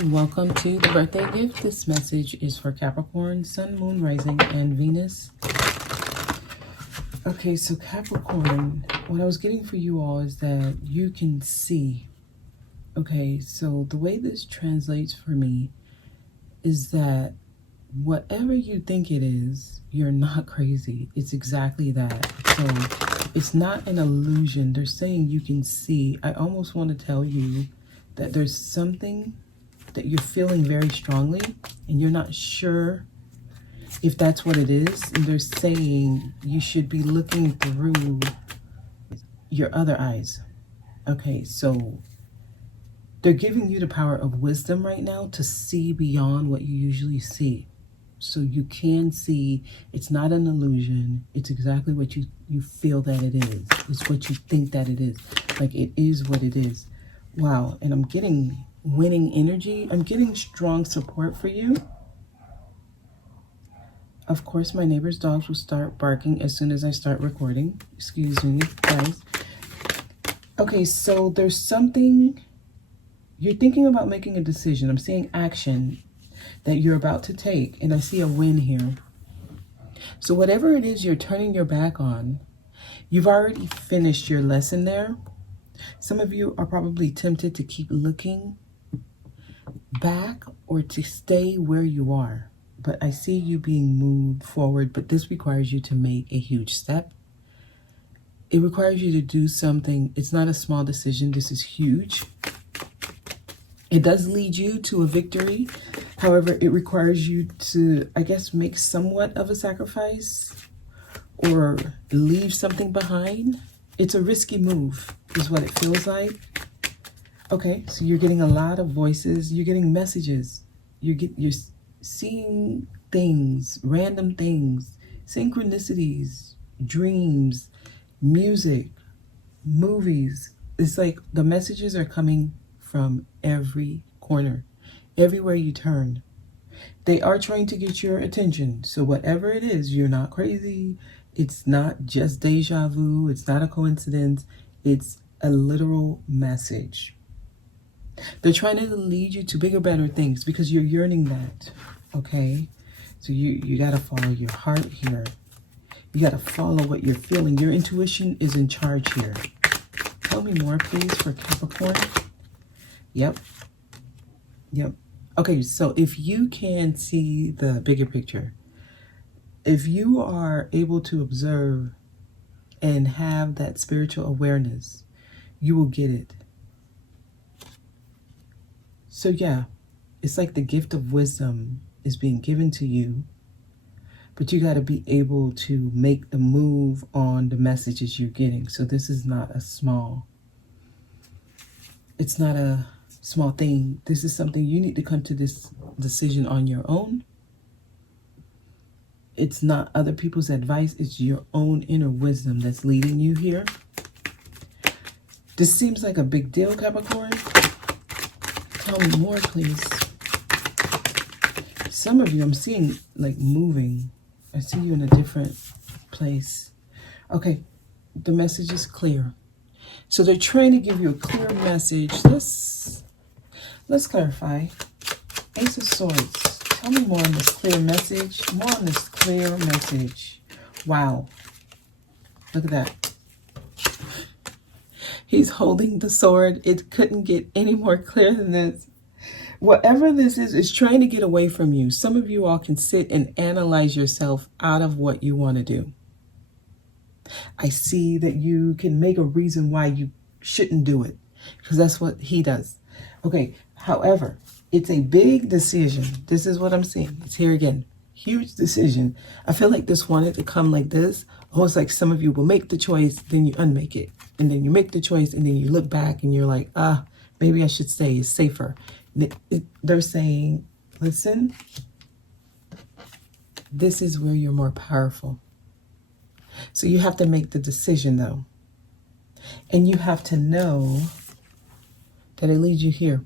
and welcome to the birthday gift. This message is for Capricorn, Sun, Moon, Rising, and Venus. Okay, so Capricorn, what I was getting for you all is that you can see. Okay, so the way this translates for me is that whatever you think it is, you're not crazy. It's exactly that. So it's not an illusion. They're saying you can see. I almost want to tell you that there's something that you're feeling very strongly and you're not sure if that's what it is. And they're saying you should be looking through your other eyes. Okay, so they're giving you the power of wisdom right now to see beyond what you usually see. So you can see it's not an illusion. It's exactly what you feel that it is. It's what you think that it is. Like it is what it is. Wow. And I'm getting winning energy. I'm getting strong support for you. Of course, my neighbor's dogs will start barking as soon as I start recording. Excuse me, guys. Okay, so there's something you're thinking about making a decision. I'm seeing action that you're about to take, and I see a win here. So whatever it is you're turning your back on, you've already finished your lesson there. Some of you are probably tempted to keep looking back or to stay where you are. But I see you being moved forward, but this requires you to make a huge step. It requires you to do something. It's not a small decision. This is huge. It does lead you to a victory. However, it requires you to, I guess, make somewhat of a sacrifice or leave something behind. It's a risky move, is what it feels like. Okay, so you're getting a lot of voices. You're getting messages. You're seeing things, random things, synchronicities, dreams, music, movies. It's like the messages are coming from every corner, everywhere you turn. They are trying to get your attention. So whatever it is, you're not crazy. It's not just deja vu. It's not a coincidence. It's a literal message. They're trying to lead you to bigger, better things because you're yearning that. Okay? So you got to follow your heart here. You got to follow what you're feeling. Your intuition is in charge here. Tell me more, please, for Capricorn. Yep. Okay, so if you can see the bigger picture, if you are able to observe and have that spiritual awareness, you will get it. So yeah, it's like the gift of wisdom is being given to you, but you got to be able to make the move on the messages you're getting. So this is not a small, it's not a small thing. This is something you need to come to this decision on your own. It's not other people's advice. It's your own inner wisdom that's leading you here. This seems like a big deal, Capricorn. Tell me more, please. Some of you I'm seeing like moving. I see you in a different place. Okay, the message is clear. So they're trying to give you a clear message. Let's clarify. Ace of Swords. Tell me more on this clear message. More on this clear message. Wow. Look at that. He's holding the sword. It couldn't get any more clear than this. Whatever this is trying to get away from you. Some of you all can sit and analyze yourself out of what you want to do. I see that you can make a reason why you shouldn't do it, because that's what he does. Okay, however, it's a big decision. This is what I'm seeing. It's here again. Huge decision. I feel like this wanted to come like this. Almost like some of you will make the choice, then you unmake it. And then you make the choice, and then you look back and you're like, maybe I should stay. It's safer. They're saying, listen, this is where you're more powerful. So you have to make the decision, though. And you have to know that it leads you here.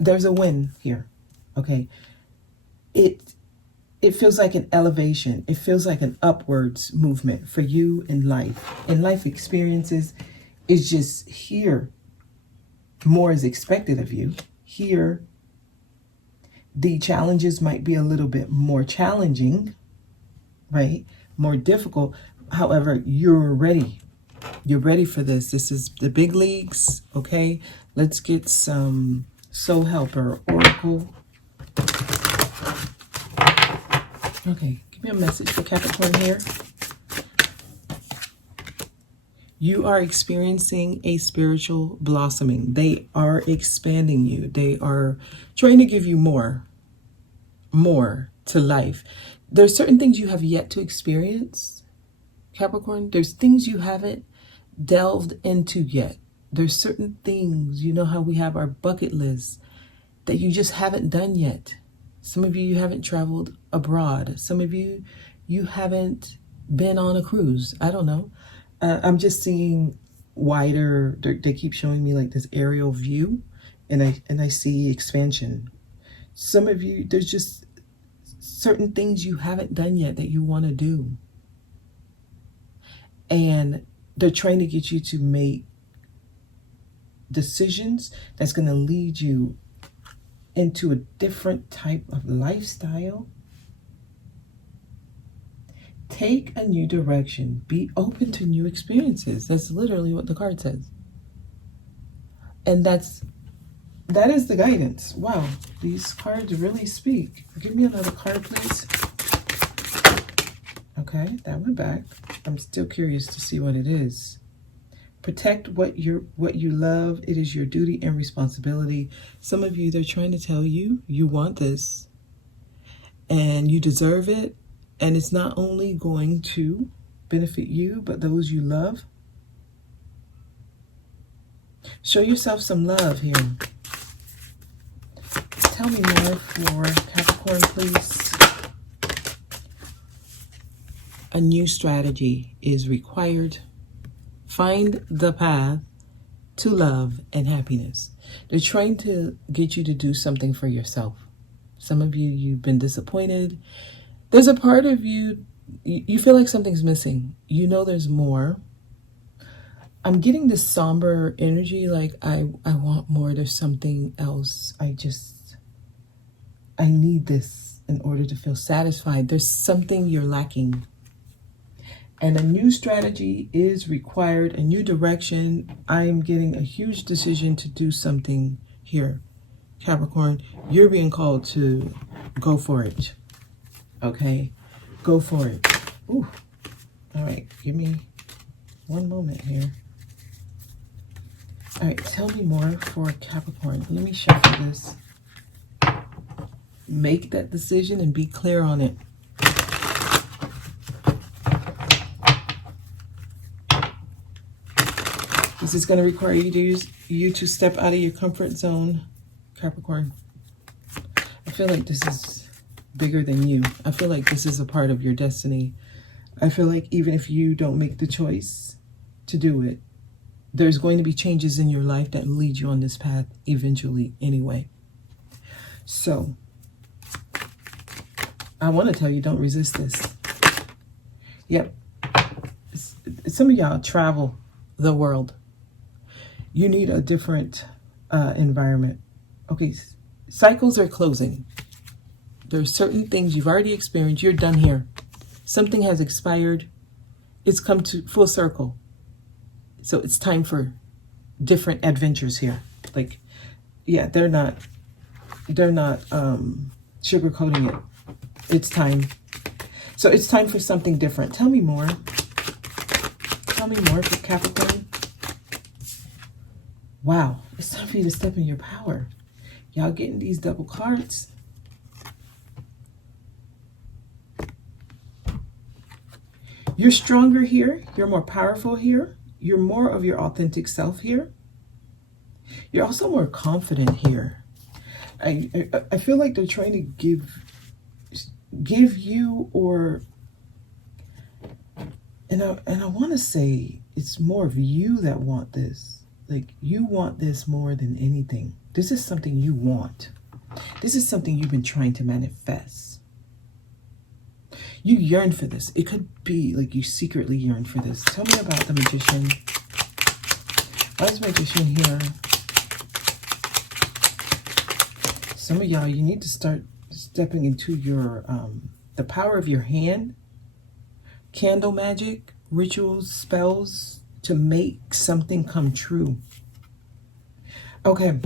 There's a win here, okay? It feels like an elevation. It feels like an upwards movement for you in life. And life experiences is just here. More is expected of you. Here, the challenges might be a little bit more challenging, right? More difficult. However, you're ready. You're ready for this. This is the big leagues, okay? Let's get some Soul Helper Oracle. Okay, give me a message for Capricorn here. You are experiencing a spiritual blossoming. They are expanding you. They are trying to give you more to life. There's certain things you have yet to experience, Capricorn. There's things you haven't delved into yet. There's certain things, you know how we have our bucket list that you just haven't done yet. Some of you haven't traveled abroad. Some of you haven't been on a cruise. I don't know. I'm just seeing wider. They keep showing me like this aerial view, and I see expansion. Some of you, there's just certain things you haven't done yet that you want to do. And they're trying to get you to make decisions that's going to lead you into a different type of lifestyle. Take a new direction. Be open to new experiences. That's literally what the card says. And that is the guidance. Wow, these cards really speak. Give me another card, please. Okay, that went back. I'm still curious to see what it is. Protect what you love. It is your duty and responsibility. Some of you, they're trying to tell you you want this and you deserve it. And it's not only going to benefit you, but those you love. Show yourself some love here. Tell me more for Capricorn, please. A new strategy is required. Find the path to love and happiness. They're trying to get you to do something for yourself. Some of you, you've been disappointed. There's a part of you, you feel like something's missing. You know there's more. I'm getting this somber energy, like I want more. There's something else. I need this in order to feel satisfied. There's something you're lacking. And a new strategy is required, a new direction. I'm getting a huge decision to do something here. Capricorn, you're being called to go for it. Okay, go for it. Ooh. All right, give me one moment here. All right, tell me more for Capricorn. Let me shuffle this. Make that decision and be clear on it. This is going to require you to step out of your comfort zone, Capricorn. I feel like this is bigger than you. I feel like this is a part of your destiny. I feel like even if you don't make the choice to do it, there's going to be changes in your life that lead you on this path eventually anyway. So, I want to tell you, don't resist this. Yep. Some of y'all travel the world. You need a different environment. Okay, cycles are closing. There are certain things you've already experienced. You're done here. Something has expired. It's come to full circle. So it's time for different adventures here. Like, yeah, they're not sugarcoating it. It's time. So it's time for something different. Tell me more. Tell me more for Capricorn. Wow, it's time for you to step in your power. Y'all getting these double cards. You're stronger here. You're more powerful here. You're more of your authentic self here. You're also more confident here. I feel like they're trying to give you, or and I want to say it's more of you that want this. Like, you want this more than anything. This is something you want. This is something you've been trying to manifest. You yearn for this. It could be like you secretly yearn for this. Tell me about the Magician. Why is Magician here? some of y'all, you need to start stepping into your the power of your hand, candle magic, rituals, spells to make something come true. Okay,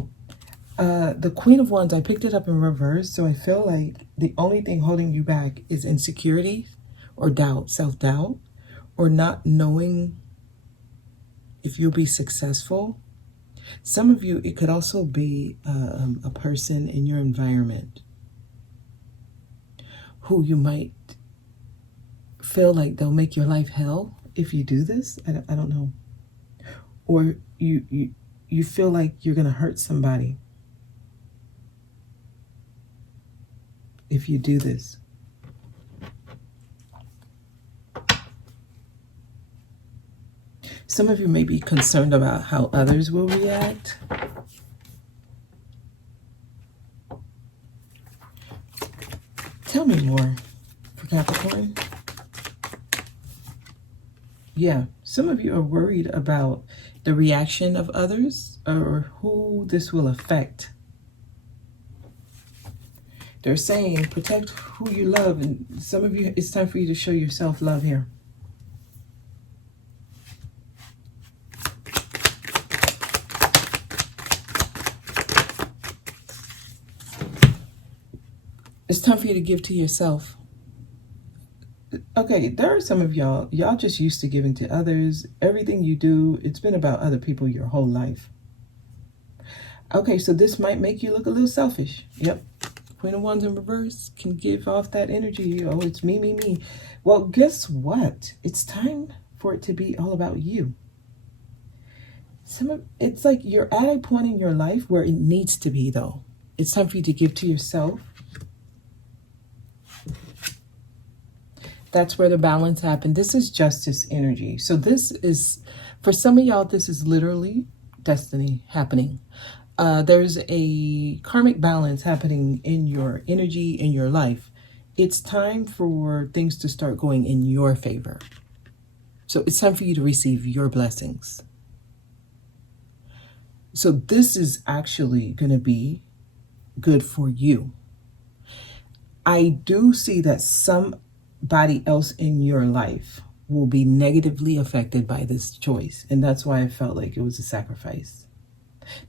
the Queen of Wands, I picked it up in reverse, so I feel like the only thing holding you back is insecurity or doubt, self-doubt, or not knowing if you'll be successful. Some of you, it could also be a person in your environment who you might feel like they'll make your life hell if you do this. I don't know. Or you feel like you're going to hurt somebody if you do this. Some of you may be concerned about how others will react. Tell me more for Capricorn. Yeah, some of you are worried about the reaction of others or who this will affect. They're saying protect who you love, and some of you, it's time for you to show yourself love here. It's time for you to give to yourself. Okay, there are some of y'all just used to giving to others. Everything you do, it's been about other people your whole life. Okay, so this might make you look a little selfish. Yep. Queen of Wands in reverse can give off that energy. Oh, it's me, me, me. Well, guess what? It's time for it to be all about you. It's like you're at a point in your life where it needs to be, though. It's time for you to give to yourself. That's where the balance happened. This is justice energy. So this is, for some of y'all, this is literally destiny happening. There's a karmic balance happening in your energy, in your life. It's time for things to start going in your favor. So it's time for you to receive your blessings. So this is actually going to be good for you. I do see that somebody else in your life will be negatively affected by this choice. And that's why I felt like it was a sacrifice.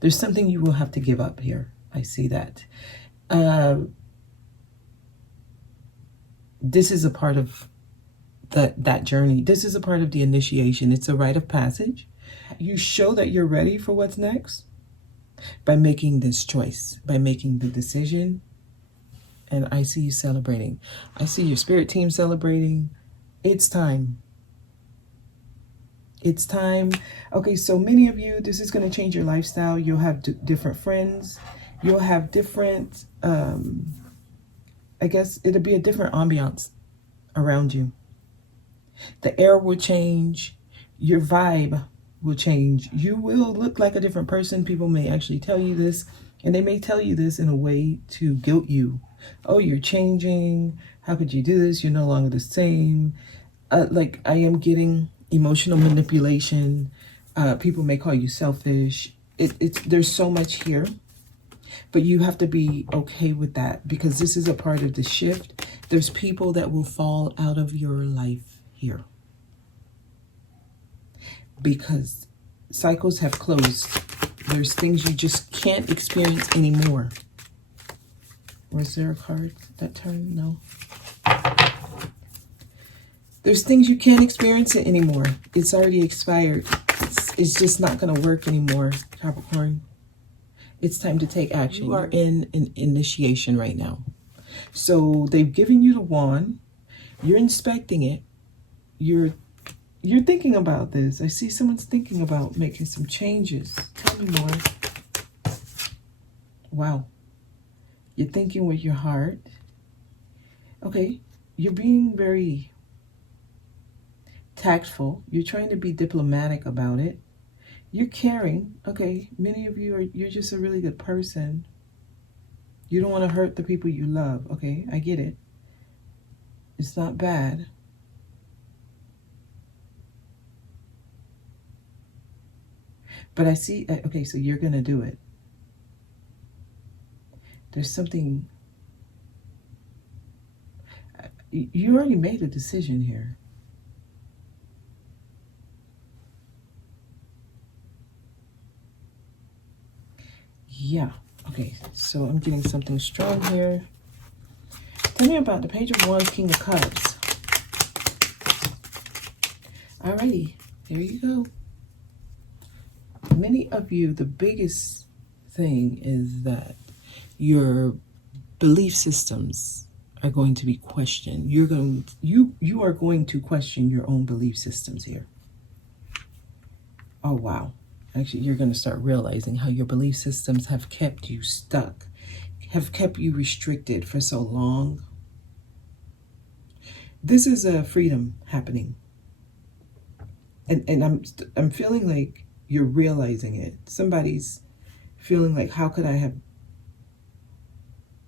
There's something you will have to give up here. I see that. This is a part of that journey. This is a part of the initiation. It's a rite of passage. You show that you're ready for what's next by making this choice, by making the decision. And I see you celebrating. I see your spirit team celebrating. It's time. It's time. Okay, so many of you, this is going to change your lifestyle. You'll have different friends. You'll have different, I guess it'll be a different ambiance around you. The air will change. Your vibe will change. You will look like a different person. People may actually tell you this, and they may tell you this in a way to guilt you. Oh, you're changing. How could you do this? You're no longer the same. Like I am getting emotional manipulation. People may call you selfish. There's so much here, but you have to be okay with that because this is a part of the shift. There's people that will fall out of your life here because cycles have closed. There's things you just can't experience anymore. Was there a card that turned? No. There's things you can't experience it anymore. It's already expired. It's just not going to work anymore, Capricorn. It's time to take action. You are in an initiation right now. So they've given you the wand. You're inspecting it. You're thinking about this. I see someone's thinking about making some changes. Tell me more. Wow. You're thinking with your heart. Okay. You're being very tactful. You're trying to be diplomatic about it. You're caring. Okay. Many of you you're just a really good person. You don't want to hurt the people you love. Okay. I get it. It's not bad. But I see, okay, so you're going to do it. There's something, you already made a decision here. Yeah, okay, so I'm getting something strong here. Tell me about the Page of Wands, King of Cups. Alrighty, here you go. Many of you, the biggest thing is that your belief systems are going to be questioned. You are going to question your own belief systems here. Oh wow. Actually, you're going to start realizing how your belief systems have kept you stuck, have kept you restricted for so long. This is a freedom happening. And I'm feeling like you're realizing it. Somebody's feeling like, how could I have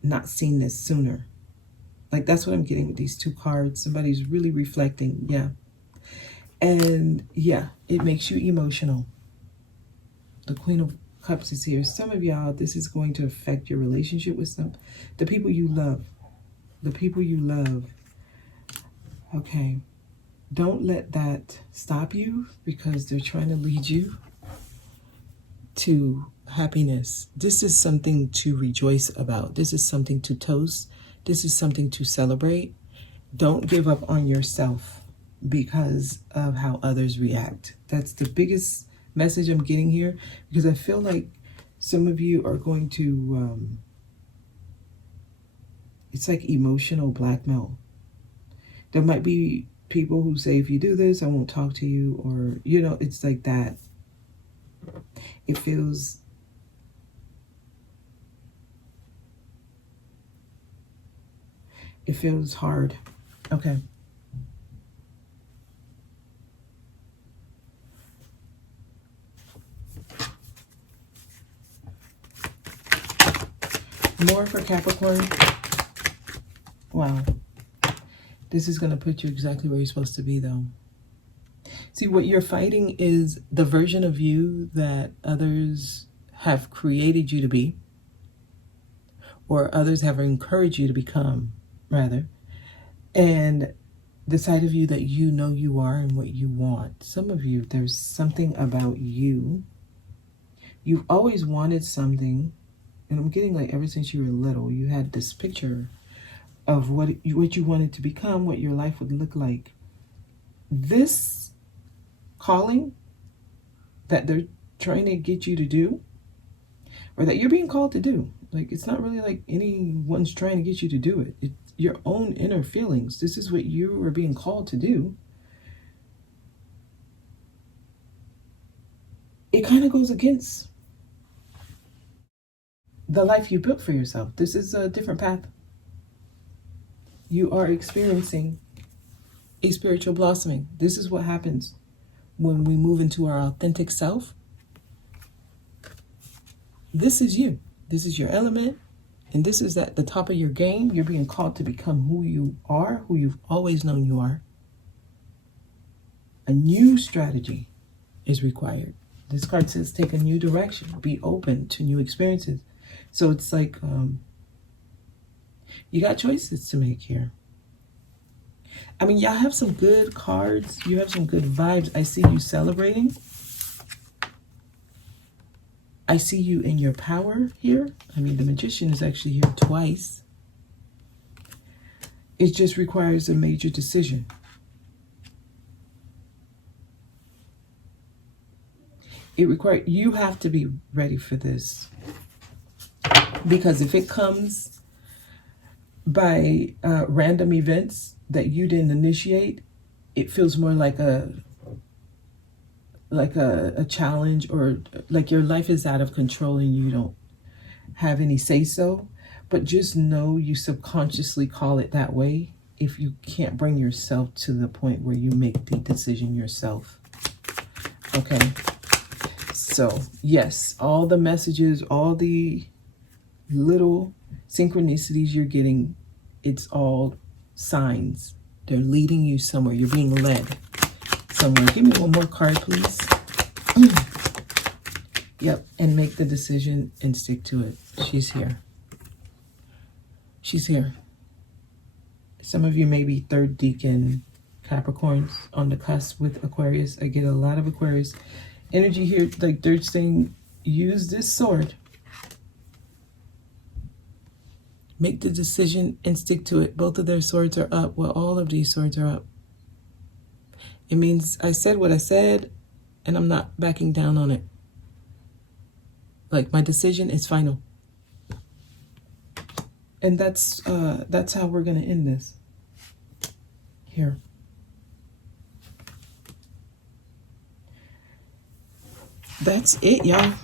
not seen this sooner? Like, that's what I'm getting with these two cards. Somebody's really reflecting, yeah. And yeah, it makes you emotional. The Queen of Cups is here. Some of y'all, this is going to affect your relationship with the people you love. The people you love. Okay. Don't let that stop you, because they're trying to lead you to happiness. This is something to rejoice about. This is something to toast. This is something to celebrate. Don't give up on yourself because of how others react. That's the biggest message I'm getting here, because I feel like some of you are going to, it's like emotional blackmail. There might be people who say, if you do this, I won't talk to you, or, you know, it's like that. It feels hard. Okay. More for Capricorn. Wow. This is going to put you exactly where you're supposed to be, though. See, what you're fighting is the version of you that others have created you to be, or others have encouraged you to become, rather, and the side of you that you know you are and what you want. Some of you, there's something about you. You've always wanted something, and I'm getting like ever since you were little, you had this picture of what you wanted to become, what your life would look like. This calling that they're trying to get you to do, or that you're being called to do, like, it's not really like anyone's trying to get you to do it. It's your own inner feelings. This is what you are being called to do. It kind of goes against the life you built for yourself. This is a different path. You are experiencing a spiritual blossoming. This is what happens when we move into our authentic self. This is you. This is your element. And this is at the top of your game. You're being called to become who you are, who you've always known you are. A new strategy is required. This card says take a new direction. Be open to new experiences. So it's like you got choices to make here. I mean, y'all have some good cards. You have some good vibes. I see you celebrating. I see you in your power here. I mean, the Magician is actually here twice. It just requires a major decision. You have to be ready for this. Because if it comes by random events that you didn't initiate, it feels more like a challenge, or like your life is out of control and you don't have any say-so. But just know you subconsciously call it that way if you can't bring yourself to the point where you make the decision yourself. Okay. So, yes, all the messages, all the little synchronicities you're getting, it's all signs. They're leading you somewhere. You're being led somewhere. Give me one more card, please. Yep, and make the decision and stick to it. She's here. She's here. Some of you may be third decan Capricorns on the cusp with Aquarius. I get a lot of Aquarius energy here. Like they're saying, use this sword. Make the decision and stick to it. Both of their swords are up. Well, all of these swords are up. It means I said what I said, and I'm not backing down on it. Like, my decision is final. And that's how we're going to end this. Here. That's it, y'all.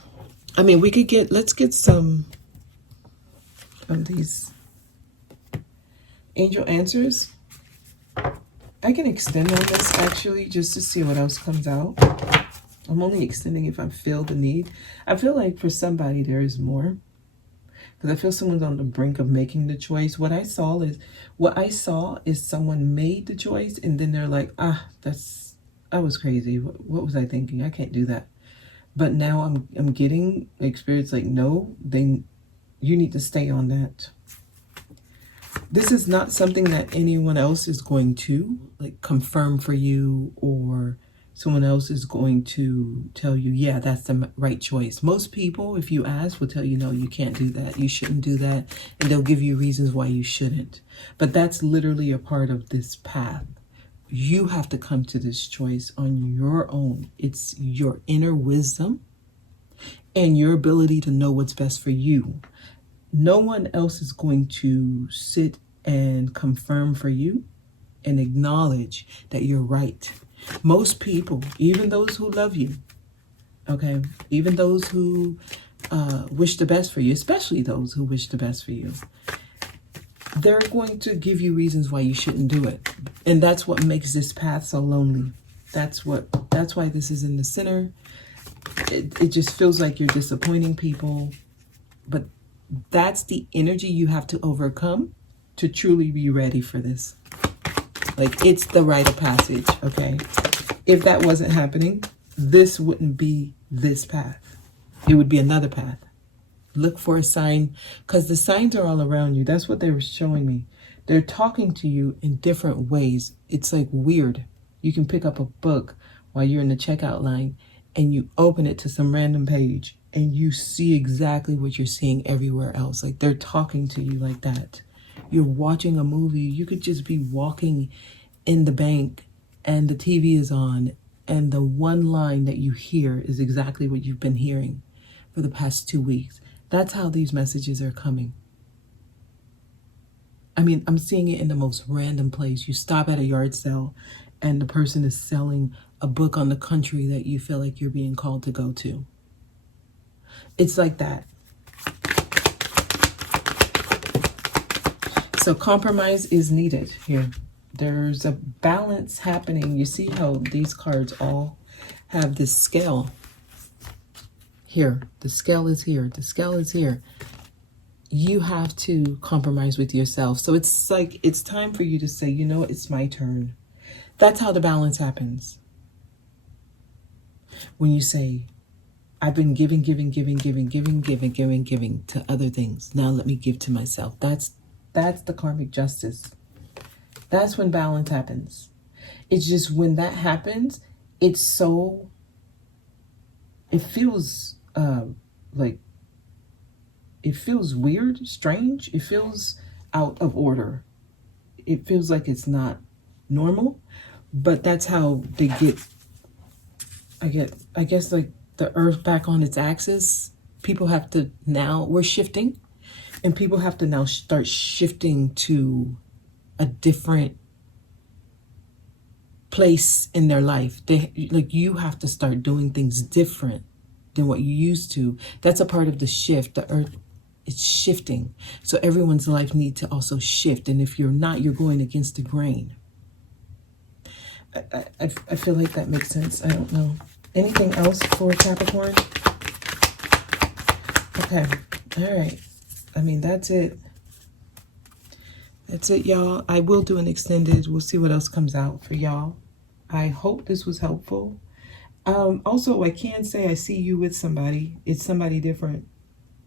I mean, we could let's get some of these angel answers. I can extend on this actually just to see what else comes out. I'm only extending if I feel the need. I feel like for somebody there is more, because I feel someone's on the brink of making the choice. What I saw is someone made the choice and then they're like, I was crazy. What was I thinking? I can't do that. But now I'm getting experience like, no, then you need to stay on that. This is not something that anyone else is going to like confirm for you, or someone else is going to tell you, yeah, that's the right choice. Most people, if you ask, will tell you, no, you can't do that. You shouldn't do that. And they'll give you reasons why you shouldn't. But that's literally a part of this path. You have to come to this choice on your own. It's your inner wisdom and your ability to know what's best for you. No one else is going to sit and confirm for you and acknowledge that you're right. Most people, even those who love you, okay, even those who wish the best for you, especially those who wish the best for you, they're going to give you reasons why you shouldn't do it. And that's what makes this path so lonely. That's why this is in the center. It just feels like you're disappointing people, but that's the energy you have to overcome to truly be ready for this. Like, it's the rite of passage, okay? If that wasn't happening, this wouldn't be this path. It would be another path. Look for a sign, because the signs are all around you. That's what they were showing me. They're talking to you in different ways. It's like weird. You can pick up a book while you're in the checkout line and you open it to some random page and you see exactly what you're seeing everywhere else. Like, they're talking to you like that. You're watching a movie. You could just be walking in the bank and the TV is on, and the one line that you hear is exactly what you've been hearing for the past 2 weeks. That's how these messages are coming. I mean, I'm seeing it in the most random place. You stop at a yard sale and the person is selling a book on the country that you feel like you're being called to go to. It's like that. So compromise is needed here. There's a balance happening. You see how these cards all have this scale here. The scale is here. The scale is here. You have to compromise with yourself. So it's like, it's time for you to say, you know, it's my turn. That's how the balance happens. When you say, I've been giving to other things. Now let me give to myself. That's the karmic justice. That's when balance happens. It's just when that happens, it's so, it feels like, it feels weird, strange. It feels out of order. It feels like it's not normal, but that's how they get, I guess like the earth back on its axis. People have to now, we're shifting, and people have to now start shifting to a different place in their life. You have to start doing things different than what you used to. That's a part of the shift. The earth, it's shifting. So everyone's life needs to also shift. And if you're not, you're going against the grain. I feel like that makes sense. I don't know. Anything else for Capricorn? Okay. All right. I mean, that's it. That's it, y'all. I will do an extended. We'll see what else comes out for y'all. I hope this was helpful. Also, I can say I see you with somebody. It's somebody different.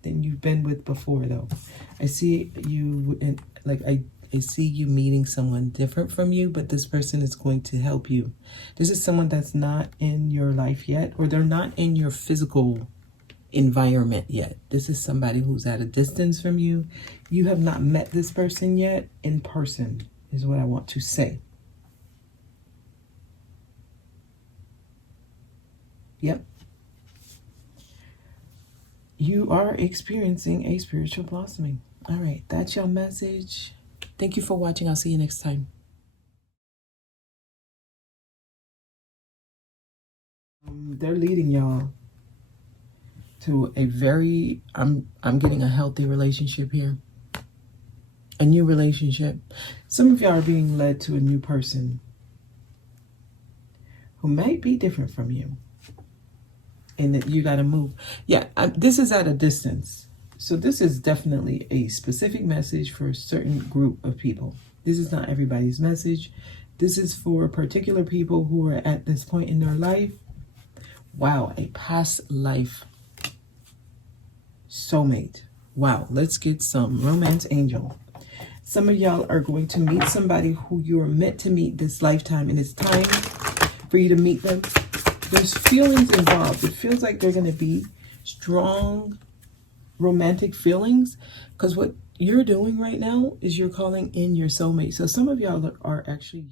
than you've been with before, though. I see you, and like I see you meeting someone different from you, but this person is going to help you. This is someone that's not in your life yet, or they're not in your physical environment yet. This is somebody who's at a distance from you. You have not met this person yet in person, is what I want to say. Yep. You are experiencing a spiritual blossoming. All right, that's your message. Thank you for watching. I'll see you next time. They're leading y'all to a very, I'm getting a healthy relationship here. A new relationship. Some of y'all are being led to a new person who might be different from you. And that you got to move. Yeah, this is at a distance. So this is definitely a specific message for a certain group of people. This is not everybody's message. This is for particular people who are at this point in their life. Wow, a past life soulmate. Wow, let's get some romance angel. Some of y'all are going to meet somebody who you are meant to meet this lifetime, and it's time for you to meet them. There's feelings involved. It feels like they're going to be strong romantic feelings, because what you're doing right now is you're calling in your soulmate. So some of y'all are actually